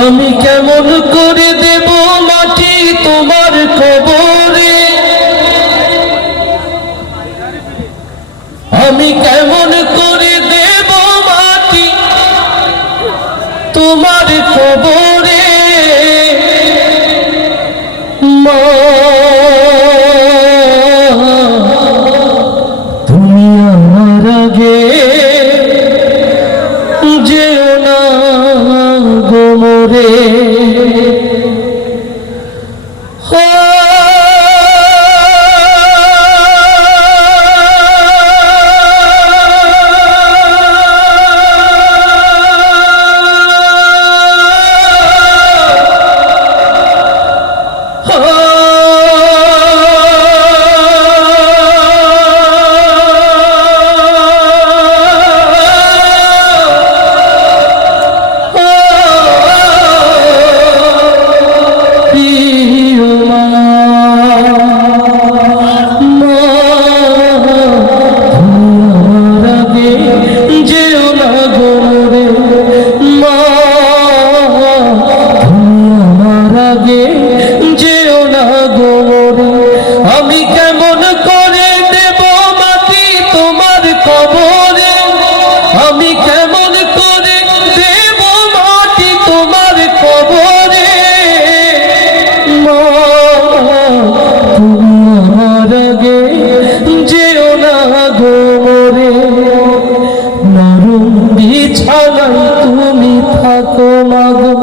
আমি কেমন করে দেব মাটি তোমার কবরে, আমি কেমন করে দেব মাটি তোমার কবরে। মা তুমি আমার আগে যেও না গো মোরে। আমি কেমন করে দেব মাটি তোমার কবরে, আমি কেমন করে দেব মাটি তোমার কবরে। মা তুমি আমার আগে যেও না গো মোরে। নরম বিছানায় তুমি থাকো মাগো,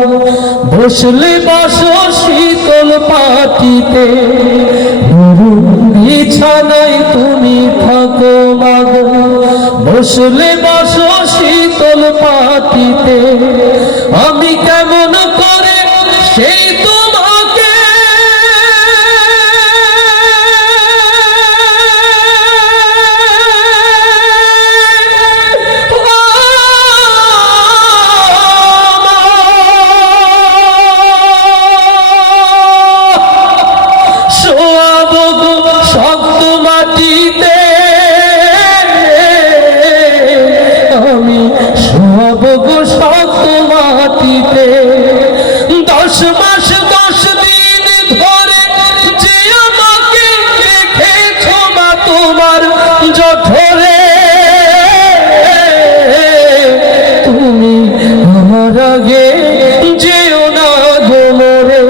বসলে বসো শীতল পাটিতে। বিছানায় তুমি থাকো মাগো, বসলে বসো শীতল পাটিতে। আমি কেমন করে সেই তোমাকে শক্ত মাটিতে, আমি শোয়াব গো শক্ত মাটিতে। 10 মাস 10 দিন ধরে যে আমাকে রেখেছো মা তোমার জঠরে, তুমি আমার আগে যেও না গো মোরে।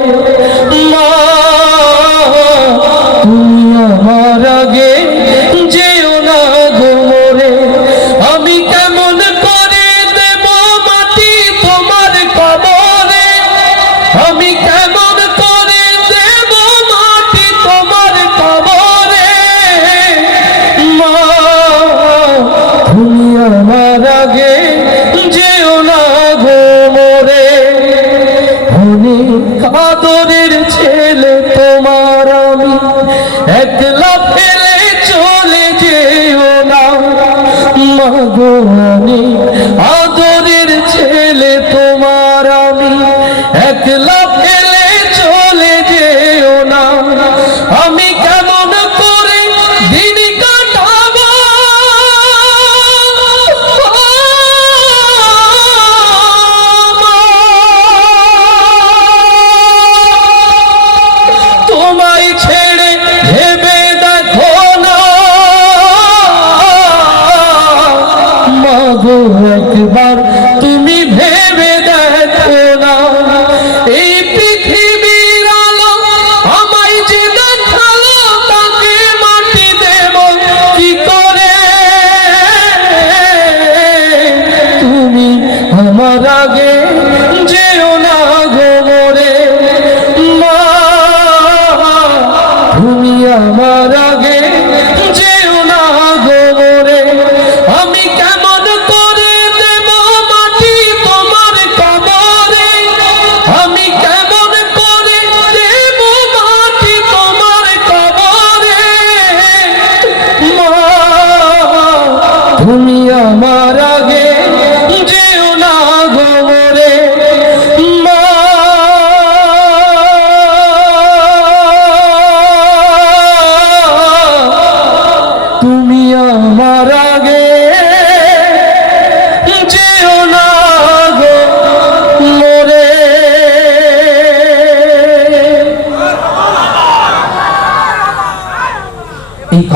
মা তুমি আমার আগে যেও না গো মোরে। আমি কেমন করে দেব মাটি তোমার কবরে, আমি কেমন করে দেব মাটি তোমার কবরে। মা তুমি আমার আগে যেও না গো মোরে। অনেক আদরের ছেলে তোমার আমি, একলা ফেলে চলে যেও না মাগো। অনেক আদরের ছেলে তোমার আমি, একলা ফেলে চলে যেও না। আমি কেমন করে দিন কাটাবো, তোমায় ছেড়ে ভেবে দেখো না মাগো। একবার তুমি ভেবে দেখো না, এই পৃথিবীর আলো আমায় যে দেখালো তাকে মাটি দেব কি করে। তুমি আমার আগে যেও না গো মোরে। মা তুমি আমার আগে যেও না গো মোরে। আমি কেমন করে দেব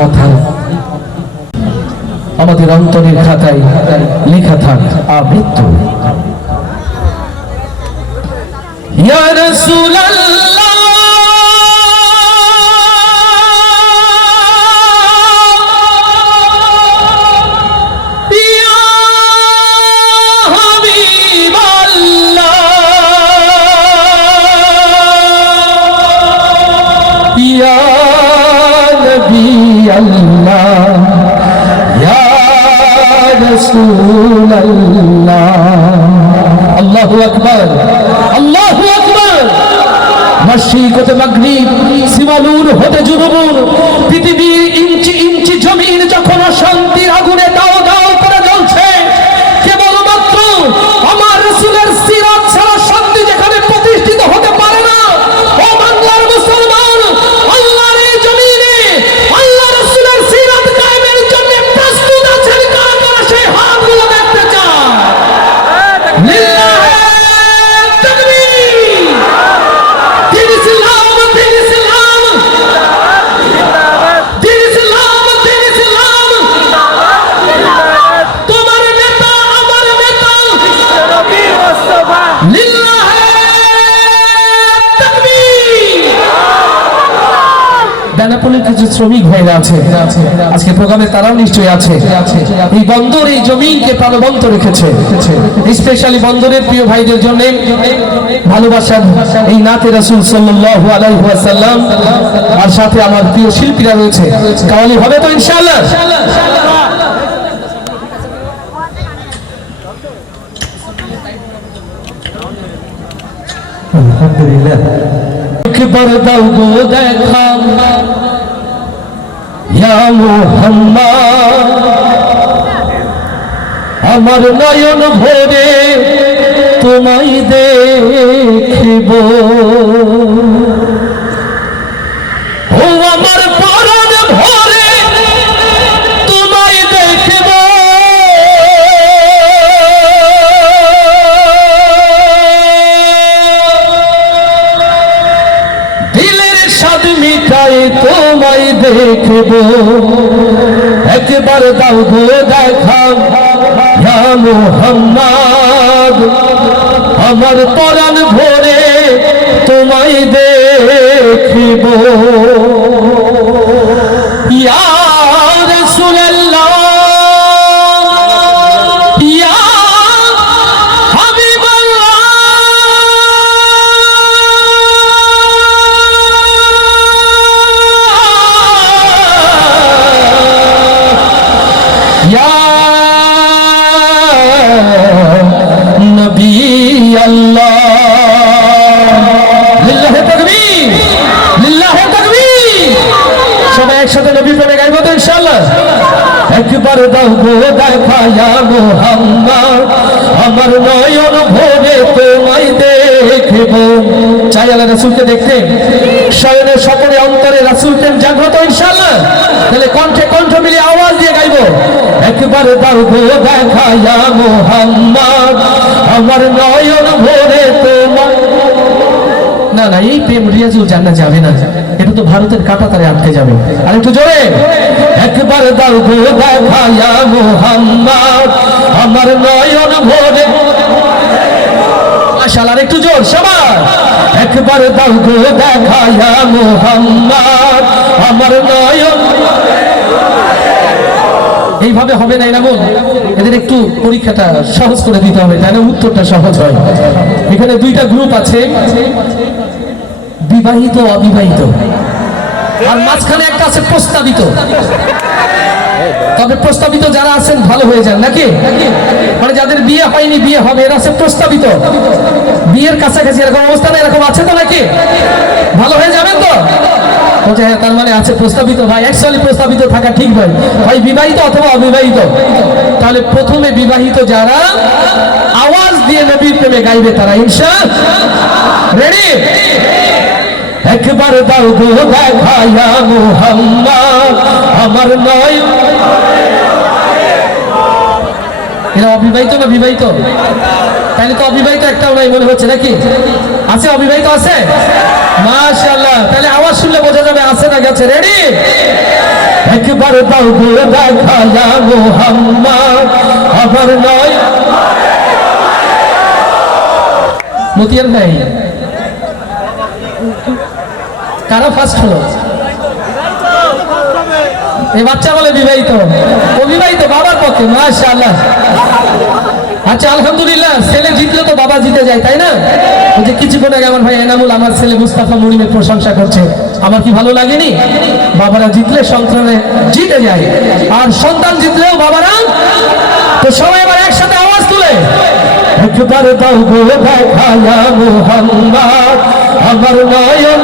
কথা আমাদের অন্তরের খাতায় লেখা থাক আমৃত্যু। ইয়া রাসূলুল্লাহ আল্লাহু আকবার, আল্লাহু আকবার। মশরিক হতে মাগরিব, শিমালুর হতে জুনুবুর, পৃথিবীর ইঞ্চি ইঞ্চি জমিন যখন অশান্তির আগুনে দাও দাও করে জ্বলছে, কেবলমাত্র আমার রাসূলের সিরাত ছাড়া শান্তি যেখানে প্রতিষ্ঠিত হতে পারে না, ও বাংলার মুসলমান, আল্লাহর এই জমিনে আল্লাহ রাসূলের সিরাত কায়েমের জন্য প্রস্তুত আছেন কারা কারা, সেই হাতগুলো দেখতে চায়। লিল্লাহি তাকবীর। দিন ইসলাম, দিন ইসলাম, দিন ইসলাম, দিন ইসলাম। তোমার নেতা আমার নেতা নবী মুস্তাফা। লিল্লাহি তাকবীর। বেনাপোলের কিছু শ্রমিক ভাইরা আছে আজকে প্রোগ্রামে, তারাও নিশ্চয়ই আছে। এই বন্দর এই জমিনকে প্রাণবন্ত রেখেছে। স্পেশালি বন্দরের প্রিয় ভাইদের জন্য ভালোবাসার এই নাতে রাসূল সাল্লাল্লাহু আলাইহি ওয়াসাল্লাম, আর সাথে আমার প্রিয় শিল্পীরা রয়েছে। কাওয়ালি হবে তো ইনশাআল্লাহ? আলহামদুলিল্লাহ। একবার দাও গো দেখা ইয়া মুহাম্মদ, আমার নয়ন ভরে তোমায় দেখিব, ও আমার পরাণ ভরে তোমায় দেখিব, দিলের স্বাদ মিটাই তোমায় দেখিব, একবার দাও গো দেখা ইয়া মুহাম্মদ, আমার পরাণ ভরে তোমায় দেখিব। ইয়া রাসূলুল্লাহ, ইয়া হাবিবাল্লাহ, ইয়া নবী আল্লাহ। লিল্লাহি তাকবীর, লিল্লাহি তাকবীর। সবাই একসাথে নবী প্রেমে গাইবো তো ইনশাআল্লাহ। একবার দাও গো দেখা ইয়া মুহাম্মদ, আমার নয়ন ভরে তোমায় দেখিব। চাই আল্লাহ রাসূলকে দেখতে, শয়নে স্বপনে অন্তরে রাসূল প্রেম জাগ্রত ইনশাআল্লাহ। তাহলে কণ্ঠে কণ্ঠ মিলিয়ে আওয়াজ দিয়ে গাইবো, একবার দাও গো দেখা ইয়া মুহাম্মদ, আমার নয়ন ভরে তোমায়। না না, এই প্রেম রিয়াজুল জান্নাত যাবে না, এটা তো ভারতের কাঁটাতারে আটকে যাবে। আর একটু জোরে, একবার দাও গো দেখা ইয়া মুহাম্মদ, আমার নয়ন ভরে। মাশাআল্লাহ, একটু জোর সবাই, একবার দাও গো দেখা ইয়া মুহাম্মদ, আমার নয়ন। এইভাবে হবে না এনামুল, এদের একটু পরীক্ষাটা সহজ করে দিতে হবে, তাহলে উত্তরটা সহজ হয়। এখানে দুইটা গ্রুপ আছে, বিবাহিত অবিবাহিত, আর মাঝখানে একটা আছে প্রস্তাবিত। তবে প্রস্তাবিত যারা আছেন ভালো হয়ে যান নাকি, মানে যাদের বিয়ে হয়নি বিয়ে হবে এরা আছে প্রস্তাবিত, বিয়ের কাছাকাছি এরকম অবস্থা না, এরকম আছে তো নাকি, ভালো হয়ে যাবেন তো? হ্যাঁ, তার মানে আছে প্রস্তাবিত। ভাই অ্যাকচুয়ালি প্রস্তাবিত থাকা ঠিক নয়, হয় বিবাহিত অথবা অবিবাহিত। তাহলে প্রথমে বিবাহিত যারা আওয়াজ দিয়ে নবীর প্রেমে গাইবে তারা ইনশাআল্লাহ। রেডি? একবার দাও গো দেখা ইয়া মুহাম্মদ, আমার নয়ন। এরা অবিবাহিত না বিবাহিত? তাহলে তো অবিবাহিত একটাও নাই মনে হচ্ছে নাকি, আছে অবিবাহিত আছে? মাশাআল্লাহ, তাহলে আওয়াজ শুনলে বোঝা যাবে আছে না গেছে। রেডি? একবার দাও গো দেখায়া মোহাম্মদ আমার নয় মতিয়ার ভাই কারা ফার্স্ট হলো এই বাচ্চা বলে বিবাহিত অবিবাহিত বাবার পক্ষে মাশাআল্লাহ আচ্ছা আলহামদুলিল্লাহ ছেলে জিতলে তো বাবা জিতে যায় তাই না ওই যে কিছুক্ষণ আগে আমার ভাই এনামুল আমার ছেলে মুস্তাফা মুনিমের প্রশংসা করছে আমার কি ভালো লাগেনি বাবারা জিতলে সন্তানে জিতে যায় আর সন্তান জিতলেও বাবারা তো সবাই এবার একসাথে আওয়াজ তুলে একবার দাও গো দেখায়া মোহাম্মদ আমার নয়ন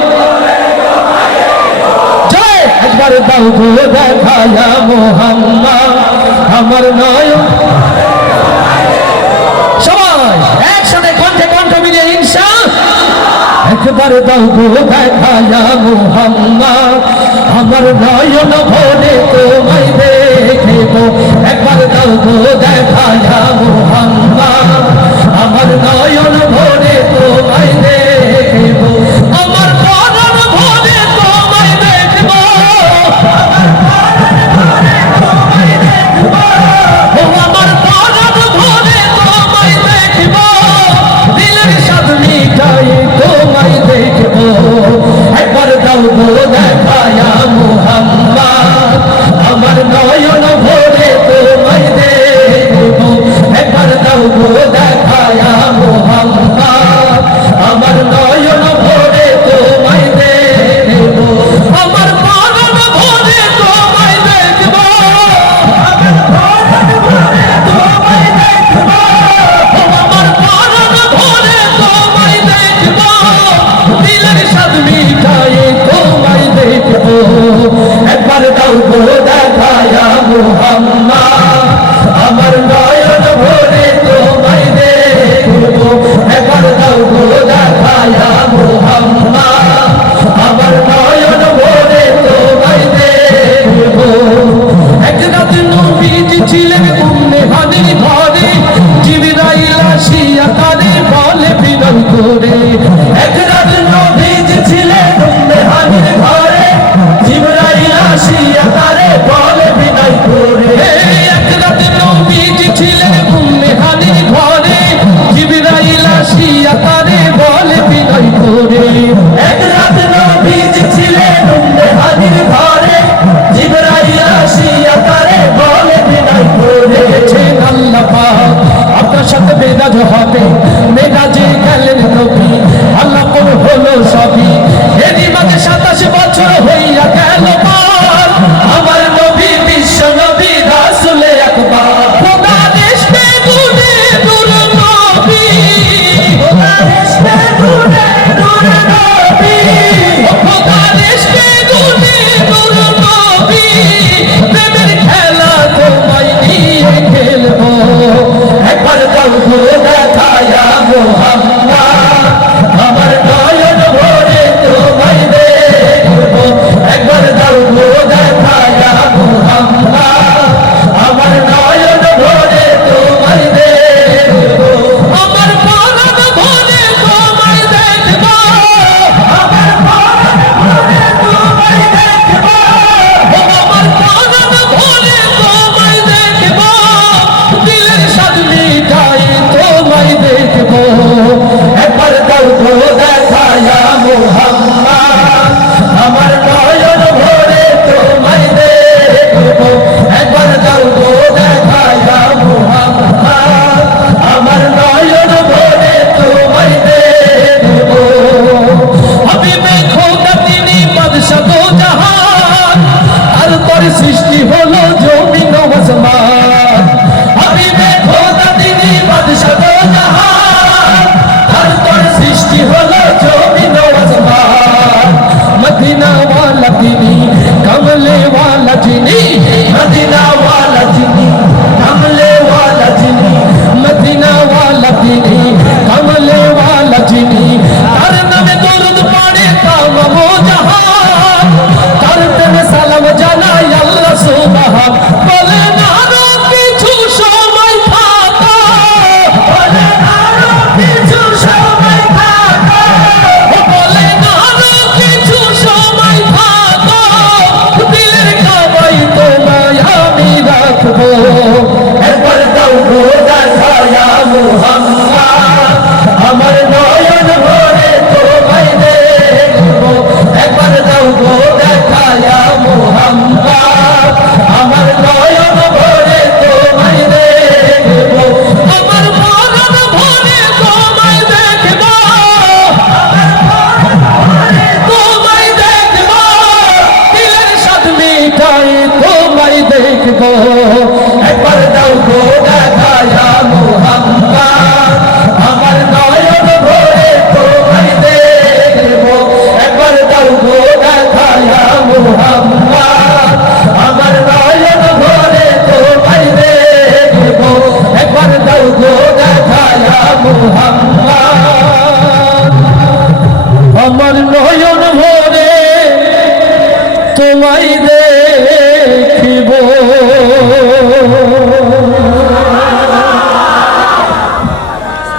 জয় একবার দাও গো দেখায়া মোহাম্মদ আমার নয়ন সবাই একসাথে কণ্ঠে কণ্ঠ মিলিয়ে ইনশাআল্লাহ একবার দাও গো দেখায়া মোহাম্মদ আমার নয়ন ভরে তোমায় দেখিব একবার দাও গো দেখায়া মোহাম্মদ আমার নয়ন ভরে তোমায় দেখিব আমার প্রাণ ভরে তোমায় দেখিব আমার প্রাণ ভরে তোমায় দেখিব দিলের স্বাদ মিটাই তোমায় দেখিব একবার দাও গো দেখায়া মোহাম্মদ আমার নয়ন ভরে তোমায় দেখিব একবার দাও গো দেখায়া মোহাম্মদ আমার নয়ন ভরে তোমায় দেখিব আমার প্রাণ ভরে তোমায় দেখিব আমার প্রাণ ভরে তোমায় দেখিব দিলের স্বাদ মিটাই তোমায় দেখিব একবার দাও গো